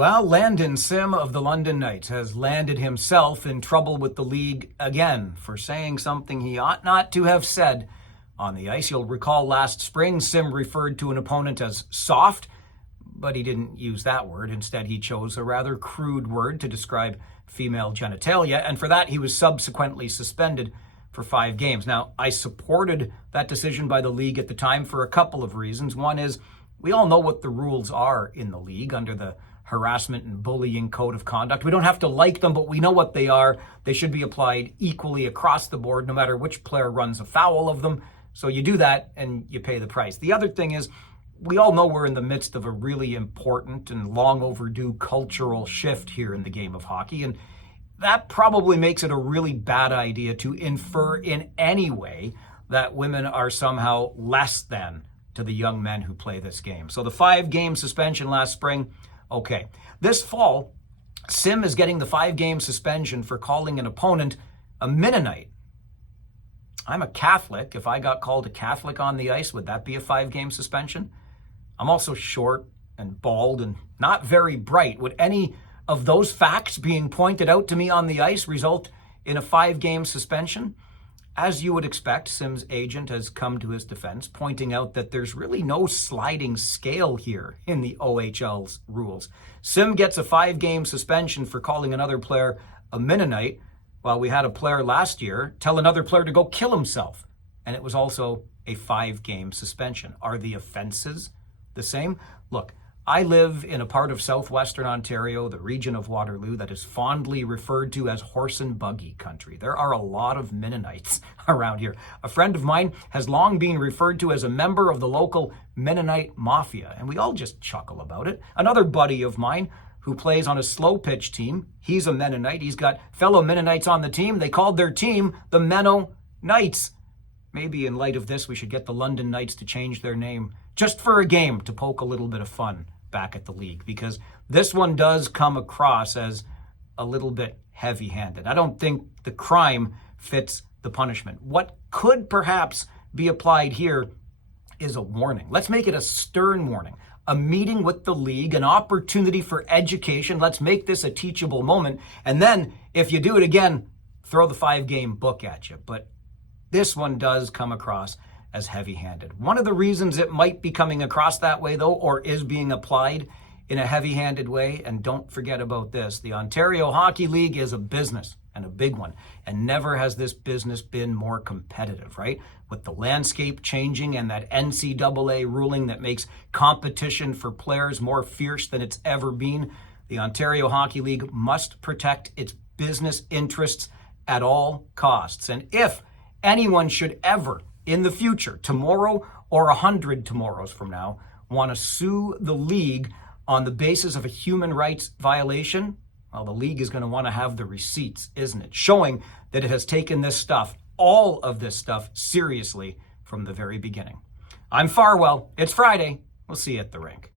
Well, Landon Sim of the London Knights has landed himself in trouble with the league again for saying something he ought not to have said on the ice. You'll recall last spring, Sim referred to an opponent as soft, but he didn't use that word. Instead, he chose a rather crude word to describe female genitalia, and for that, he was subsequently suspended for 5 games. Now, I supported that decision by the league at the time for a couple of reasons. One is we all know what the rules are in the league under the harassment and bullying code of conduct. We don't have to like them, but we know what they are. They should be applied equally across the board, no matter which player runs afoul of them. So you do that and you pay the price. The other thing is, we all know we're in the midst of a really important and long overdue cultural shift here in the game of hockey. And that probably makes it a really bad idea to infer in any way that women are somehow less than to the young men who play this game. So the 5-game suspension last spring, okay. This fall, Sim is getting the 5-game suspension for calling an opponent a Mennonite. I'm a Catholic. If I got called a Catholic on the ice, would that be a 5-game suspension? I'm also short and bald and not very bright. Would any of those facts being pointed out to me on the ice result in a 5-game suspension? As you would expect, Sim's agent has come to his defense, pointing out that there's really no sliding scale here in the OHL's rules. Sim gets a 5-game suspension for calling another player a Mennonite, while we had a player last year tell another player to go kill himself, and it was also a 5-game suspension. Are the offenses the same? Look, I live in a part of southwestern Ontario, the region of Waterloo, that is fondly referred to as horse and buggy country. There are a lot of Mennonites around here. A friend of mine has long been referred to as a member of the local Mennonite mafia, and we all just chuckle about it. Another buddy of mine who plays on a slow pitch team, he's a Mennonite. He's got fellow Mennonites on the team. They called their team the Menno-Knights. Maybe in light of this, we should get the London Knights to change their name just for a game to poke a little bit of fun back at the league, because this one does come across as a little bit heavy-handed. I don't think the crime fits the punishment. What could perhaps be applied here is a warning. Let's make it a stern warning, a meeting with the league, an opportunity for education. Let's make this a teachable moment. And then if you do it again, throw the 5-game book at you. But this one does come across as heavy-handed. One of the reasons it might be coming across that way, though, or is being applied in a heavy-handed way, and don't forget about this, the Ontario Hockey League is a business, and a big one, and never has this business been more competitive, right? With the landscape changing and that NCAA ruling that makes competition for players more fierce than it's ever been, the Ontario Hockey League must protect its business interests at all costs. And if anyone should ever in the future, tomorrow or 100 tomorrows from now, want to sue the league on the basis of a human rights violation, well, the league is going to want to have the receipts, isn't it? Showing that it has taken this stuff, all of this stuff, seriously from the very beginning. I'm Farwell. It's Friday. We'll see you at the rink.